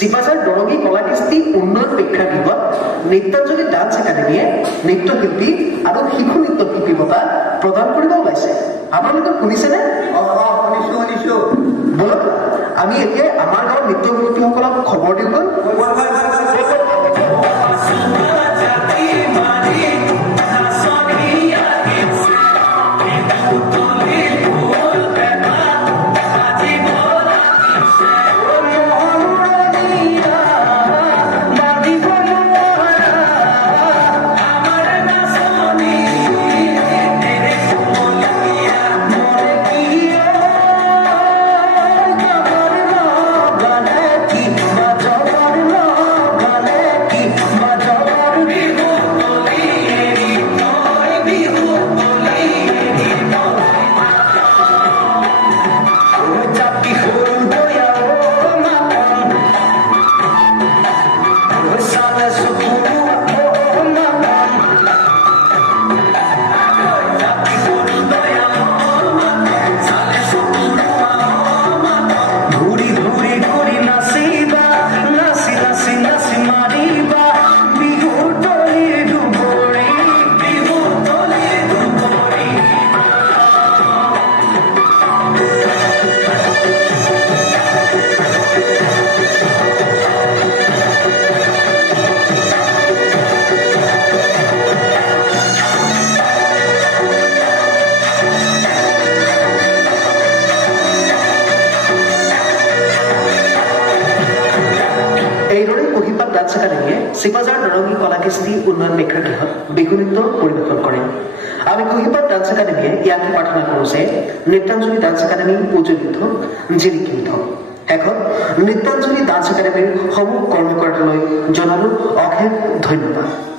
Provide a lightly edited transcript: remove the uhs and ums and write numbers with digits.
চিপাঝাৰ দৰঙী কলাকৃষ্টি উন্নয়ন প্ৰেক্ষাগৃহত নৃত্যাঞ্জলি ডান্স একাডেমীয়ে নৃত্যশিল্পী আৰু শিশু নৃত্যশিল্পী বঁটা প্ৰদান কৰিব ওলাইছে। আপোনালোকে শুনিছেনে? শুনিছো। বলক আমি এতিয়া আমাৰ গাঁৱৰ নৃত্যশিল্পীসকলক খবৰ দিওঁগৈ। এইদৰে কহিপাত ডান্স একাডেমীয়ে চিপাঝাৰ দৰঙী কলাকৃষ্টি উন্নয়ন প্ৰেক্ষাগৃহত বিহু নৃত্য পৰিৱেশন কৰে। আমি কহিপাত ডান্স একাডেমীয়ে ইয়াকে প্ৰাৰ্থনা কৰোঁ যে নৃত্যাঞ্জলি ডান্স একাডেমী উজ্জ্বলিত জিলিকি উঠক। শেষত নৃত্যাঞ্জলি ডান্স একাডেমীৰ সমূহ কৰ্মকৰ্তালৈ জনালোঁ অশেষ ধন্যবাদ।